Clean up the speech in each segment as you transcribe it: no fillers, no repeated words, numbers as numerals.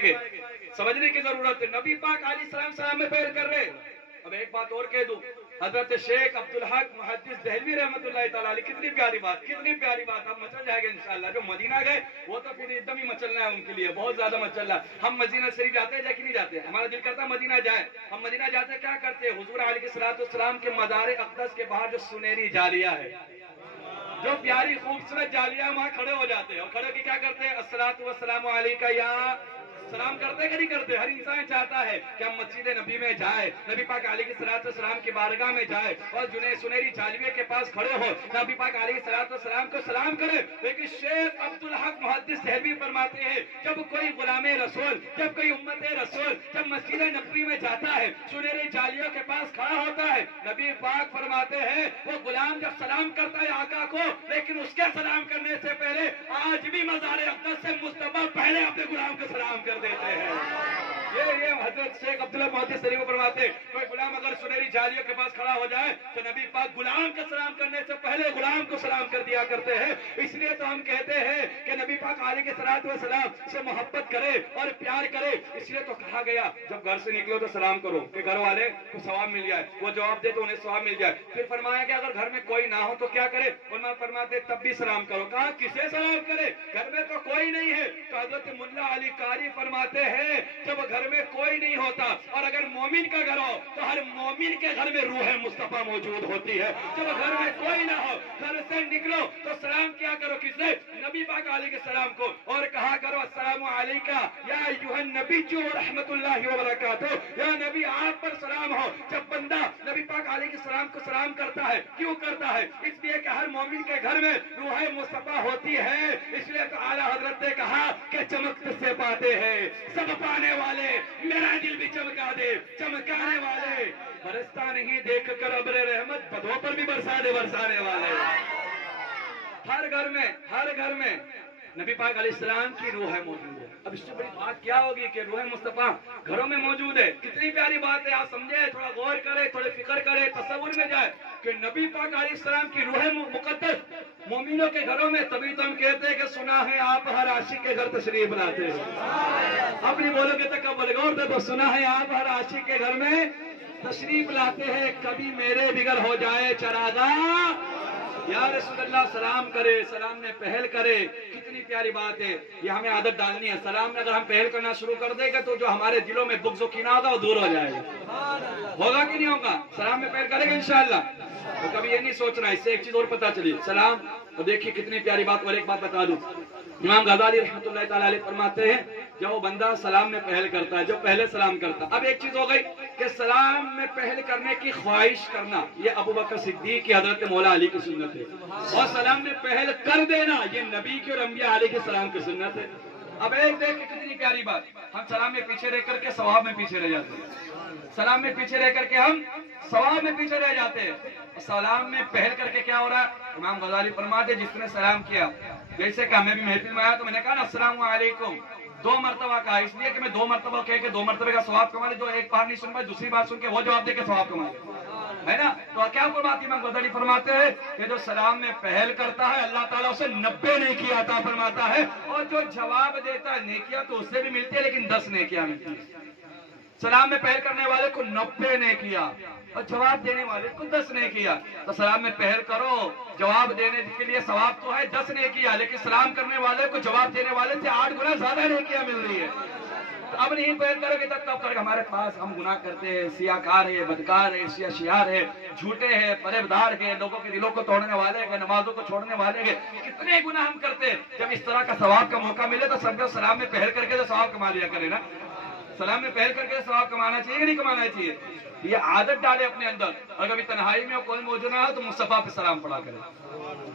پائیں گے. سمجھنے کی ضرورت ہے. نبی پاک علیہ السلام سلام میں پہل کر رہے. اب ایک بات اور کہہ دوں, حضرت شیخ عبدالحق محدث دہلوی رحمۃ اللہ تعالیٰ علیہ, کتنی پیاری بات, کتنی پیاری بات. اب مچل جائے گا انشاءاللہ. جو مدینہ گئے وہ تو پھر ایک دم ہی مچلنا ہے ان کے لیے, بہت زیادہ مچلنا. ہم مدینہ شریف جاتے ہیں کہ نہیں جاتے؟ ہمارا دل کرتا ہے مدینہ جائے. ہم مدینہ جاتے کیا کرتے ہیں؟ حضور علیہ السلام کے مزار اقدس کے باہر جو سنہری جالیہ ہے, جو پیاری خوبصورت جالیہ, وہاں کھڑے ہو جاتے ہیں. اور کھڑے کے کیا کرتے ہیں؟ الصلاۃ والسلام علیکہ یا, سلام کرتے کہ نہیں کرتے؟ ہر انسان چاہتا ہے کہ ہم مسجد نبی میں جائے, نبی پاک علیہ السلام کی بارگاہ میں جائے اور سنہری جالیے کے پاس کھڑے ہو, نبی پاک علیہ السلام کو سلام کرے. لیکن شیخ عبدالحق محدث دہلوی فرماتے ہیں, جب کوئی غلام رسول, جب کوئی امت رسول جب مسجد نبوی میں جاتا ہے, سنہری جالیوں کے پاس کھڑا ہوتا ہے, نبی پاک فرماتے ہیں وہ غلام جب سلام کرتا ہے آقا کو, لیکن اس کے سلام کرنے سے پہلے آج بھی مزار اقدس سے مصطفیٰ پہلے اپنے غلام کو سلام کر دیتے ہیں. یہ حضرت شیخ عبداللہ محدث دہلوی فرماتے ہیں, کوئی غلام اگر سنہری جالیوں کے پاس کھڑا ہو جائے تو نبی پاک غلام کا سلام کرنے سے پہلے غلام کو سلام کر دیا کرتے ہیں. اس لیے تو ہم کہتے ہیں کہ نبی پاک علیہ السلام سے محبت کرے اور پیار کرے. اس لیے تو کہا گیا جب گھر سے نکلو تو سلام کرو کہ گھر والے کو ثواب مل جائے, وہ جواب دے تو انہیں ثواب مل جائے. پھر فرمایا کہ اگر گھر میں کوئی نہ ہو تو کیا کرے؟ علماء فرماتے تب بھی سلام کرو. کہا کسے سلام کرے؟ گھر میں تو کوئی نہیں ہے. تو حضرت ملا علی قاری فرماتے ہیں جب گھر میں کوئی نہیں ہوتا اور اگر مومن کا گھر ہو تو ہر مومن کے گھر میں روح مصطفیٰ موجود ہوتی ہے. جب گھر میں کوئی نہ ہو, گھر سے نکلو تو سلام کیا کرو کسے؟ نبی پاک علیہ السلام کو, اور کہا کرو السلام علیکہ یا ایھا النبی ورحمۃ اللہ وبرکاتہ, یا نبی آپ پر سلام ہو. جب بندہ نبی پاک علیہ السلام کو سلام کرتا ہے, کیوں کرتا ہے؟ اس لیے کہ ہر مومن کے گھر میں روح مصطفیٰ ہوتی ہے. اس لیے تو اعلیٰ حضرت نے کہا کہ چمک سے پاتے ہیں سب پانے والے, میرا دل بھی چمکا دے. چمکانے والے, برستا نہیں دیکھ کر ابر رحمت, بدوں پر بھی برسا دے برسانے والے. ہر گھر میں نبی پاک علیہ السلام کی روح موجود ہے. اب اس سے بڑی بات کیا ہوگی کہ روح مصطفیٰ گھروں میں موجود ہے. کتنی پیاری بات ہے, آپ سمجھے, تھوڑا غور کرے, تھوڑے فکر کرے, تصور میں جائے کہ نبی پاک علیہ السلام کی روح مقدس مومنوں کے گھروں میں. تبھی تو ہم کہتے ہیں کہ سنا ہے آپ ہر عاشق کے گھر تشریف لاتے ہیں. اپنی بولو گے تو کب بولے گا؟ اور دیکھو, سنا ہے آپ ہر عاشق کے گھر میں تشریف لاتے ہیں, کبھی میرے بگڑ ہو جائے چراغا یا رسول اللہ سلام کرے, سلام میں پہل کرے. کتنی پیاری بات ہے, یہ ہمیں عادت ڈالنی ہے. سلام میں اگر ہم پہل کرنا شروع کر دیں گے تو جو ہمارے دلوں میں بغض و کینہ ہوگا وہ دور ہو جائے گا. ہوگا کہ نہیں ہوگا؟ سلام میں پہل کرے گا انشاءاللہ. تو کبھی یہ نہیں سوچنا. اس سے ایک چیز اور پتا چلی, سلام. اور دیکھیے کتنی پیاری بات. اور ایک بات بتا دوں, امام غزالی رحمۃ اللہ تعالیٰ علیہ فرماتے ہیں جب وہ بندہ سلام میں پہل کرتا ہے, جو پہلے سلام کرتا. اب ایک چیز ہو گئی کہ سلام میں پہل کرنے کی خواہش کرنا, یہ ابو بکر صدیق کی, حضرت مولا علی کی سنت ہے. اور سلام میں پہل کر دینا, یہ نبی کی اور انبیاء علیہ السلام کی سنت ہے. اب ایک دیکھ کے کتنی پیاری بات, ہم سلام میں پیچھے رہ کر کے ثواب میں پیچھے رہ جاتے ہیں. سلام میں پیچھے رہ کر کے ہم ثواب میں پیچھے رہ جاتے ہیں. سلام میں پہل کر کے کیا ہو رہا ہے؟ امام غزالی فرماتے جس نے سلام کیا, جیسے کہ میں بھی محفل میں آیا تو میں نے کہا نا السلام علیکم, 2 مرتبہ کہا, اس لیے کہ میں 2 مرتبہ کہہ کے 2 مرتبہ کا ثواب کما لے. جو ایک بار نہیں سن پائے دوسری بار سن کے وہ جواب دے کے ثواب کما لے, ہے نا. تو کیا فرماتے امام غزالی فرماتے ہیں کہ جو سلام میں پہل کرتا ہے اللہ تعالیٰ اسے 90 نیکیاں عطا فرماتا ہے, اور جو جواب دیتا ہے نیکیاں تو اس سے بھی ملتی ہے لیکن 10 نیکیاں ملتی ہے. سلام میں پہل کرنے والے کو 90 نیکیاں اور جواب دینے والے کو 10 نیکیاں. تو سلام میں پہل کرو, جواب دینے کے لیے ثواب تو ہے 10 نیکیاں, لیکن سلام کرنے والے کو جواب دینے والے سے 8 گنا زیادہ نیکیاں مل رہی ہے. تو اب نہیں پہل کرو گے تب کب کرو گے؟ ہمارے پاس ہم گناہ کرتے ہیں, سیاکار ہے, بدکار ہے, سیاہ ہے, جھوٹے ہیں, فریبدار ہیں, لوگوں کے دلوں کو توڑنے والے ہیں, نمازوں کو چھوڑنے والے ہیں, کتنے گناہ ہم کرتے ہیں. جب اس طرح کا ثواب کا موقع ملے تو سب سلام میں پہل کر کے تو ثواب کما لیا کرے نا. سلام میں پہل کر کے ثواب کمانا چاہیے کہ نہیں کمانا چاہیے؟ یہ عادت ڈالے اپنے اندر. اور کبھی تنہائی میں کوئی موجود نہ ہو تو مصطفیٰ پہ سلام پڑھا کرے,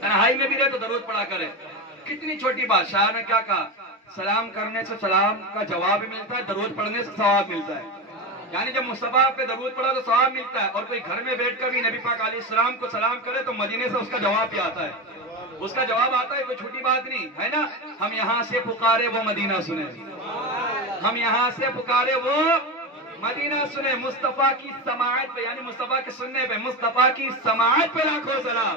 تنہائی میں بھی رہے تو درود پڑھا کرے. کتنی چھوٹی بات. شاعر نے کیا کہا, سلام کرنے سے سلام کا جواب ملتا ہے, درود پڑھنے سے ثواب ملتا ہے. یعنی جب مصطفیٰ پہ درود پڑھا تو ثواب ملتا ہے, اور کوئی گھر میں بیٹھ کر بھی نبی پاک علیہ السلام کو سلام کرے تو مدینے سے اس کا جواب بھی آتا ہے. اس کا جواب آتا ہے, کوئی چھوٹی بات نہیں ہے نا. ہم یہاں سے پکارے وہ مدینہ سنے, ہم یہاں سے پکارے وہ مدینہ سنے. مصطفیٰ کی سماعت پہ, یعنی مصطفیٰ کے سننے پہ, مصطفیٰ کی سماعت پہ لاکھوں سلام.